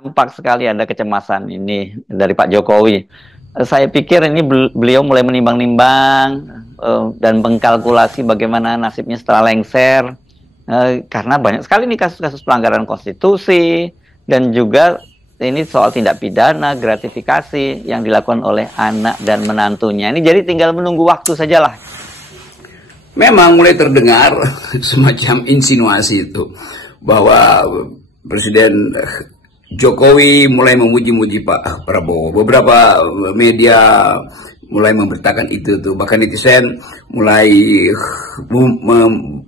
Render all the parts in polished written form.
Nampak sekali ada kecemasan ini dari Pak Jokowi. Saya pikir ini beliau mulai menimbang-nimbang dan mengkalkulasi bagaimana nasibnya setelah lengser. Karena banyak sekali nih kasus-kasus pelanggaran konstitusi dan juga ini soal tindak pidana, gratifikasi yang dilakukan oleh anak dan menantunya. Ini jadi tinggal menunggu waktu sajalah. Memang mulai terdengar semacam insinuasi itu bahwa Presiden Jokowi mulai memuji-muji Pak Prabowo. Beberapa media mulai memberitakan itu tuh, bahkan netizen mulai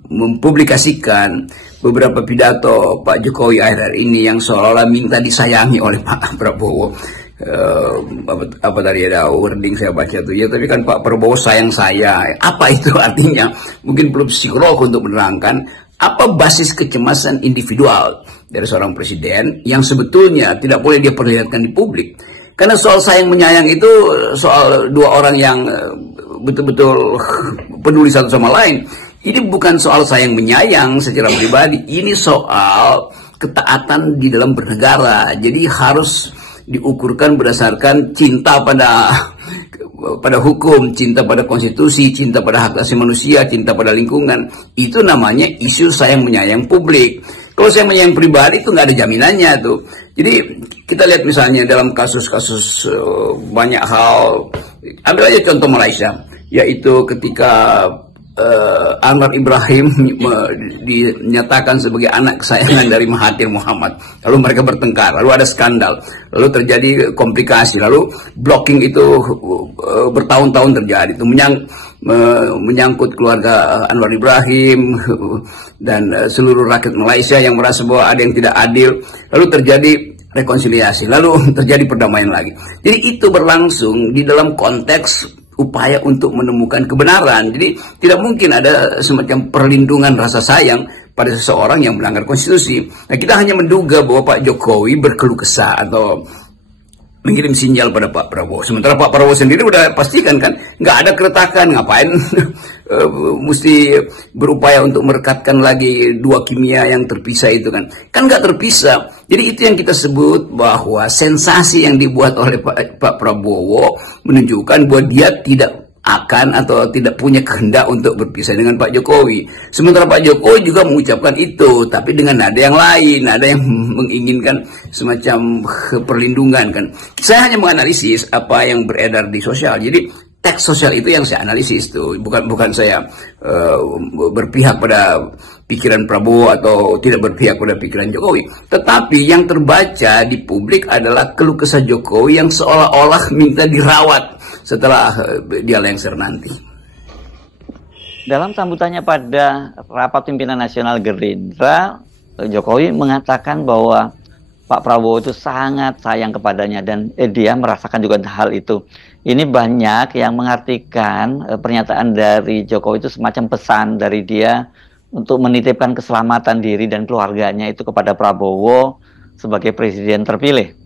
mempublikasikan beberapa pidato Pak Jokowi akhir-akhir ini yang seolah-olah minta disayangi oleh Pak Prabowo. Apa tadi ada wording saya baca tuh ya, tapi kan Pak Prabowo sayang saya, apa itu artinya? Mungkin perlu psikolog untuk menerangkan apa basis kecemasan individual dari seorang presiden yang sebetulnya tidak boleh dia perlihatkan di publik. Karena soal sayang menyayang itu soal dua orang yang betul-betul peduli satu sama lain. Ini bukan soal sayang menyayang secara pribadi, ini soal ketaatan di dalam bernegara. Jadi harus diukurkan berdasarkan cinta pada hukum, cinta pada konstitusi, cinta pada hak asasi manusia, cinta pada lingkungan. Itu namanya isu sayang menyayang publik. Kalau sayang menyayang pribadi itu nggak ada jaminannya tuh. Jadi kita lihat misalnya dalam kasus-kasus banyak hal. Ambil aja contoh Malaysia, yaitu ketika Anwar Ibrahim dinyatakan sebagai anak kesayangan dari Mahathir Muhammad. Lalu mereka bertengkar, lalu ada skandal, lalu terjadi komplikasi, lalu blocking itu bertahun-tahun terjadi. Itu menyangkut keluarga Anwar Ibrahim dan seluruh rakyat Malaysia yang merasa bahwa ada yang tidak adil. Lalu terjadi rekonsiliasi, lalu terjadi perdamaian lagi. Jadi itu berlangsung di dalam konteks upaya untuk menemukan kebenaran. Jadi tidak mungkin ada semacam perlindungan rasa sayang pada seseorang yang melanggar konstitusi. Nah, kita hanya menduga bahwa Pak Jokowi berkeluh kesah atau mengirim sinyal pada Pak Prabowo. Sementara Pak Prabowo sendiri udah pastikan kan, nggak ada keretakan, ngapain mesti berupaya untuk merekatkan lagi dua kimia yang terpisah itu kan. Kan nggak terpisah. Jadi itu yang kita sebut bahwa sensasi yang dibuat oleh Pak Prabowo menunjukkan bahwa dia tidak akan atau tidak punya kehendak untuk berpisah dengan Pak Jokowi. Sementara Pak Jokowi juga mengucapkan itu, tapi dengan nada yang lain, ada yang menginginkan semacam perlindungan kan. Saya hanya menganalisis apa yang beredar di sosial. Jadi teks sosial itu yang saya analisis tuh, bukan saya berpihak pada pikiran Prabowo atau tidak berpihak pada pikiran Jokowi. Tetapi yang terbaca di publik adalah keluh kesah Jokowi yang seolah-olah minta dirawat setelah dia lengser nanti. Dalam sambutannya pada rapat pimpinan nasional Gerindra, Jokowi mengatakan bahwa Pak Prabowo itu sangat sayang kepadanya dan dia merasakan juga hal itu. Ini banyak yang mengartikan pernyataan dari Jokowi itu semacam pesan dari dia untuk menitipkan keselamatan diri dan keluarganya itu kepada Prabowo sebagai presiden terpilih.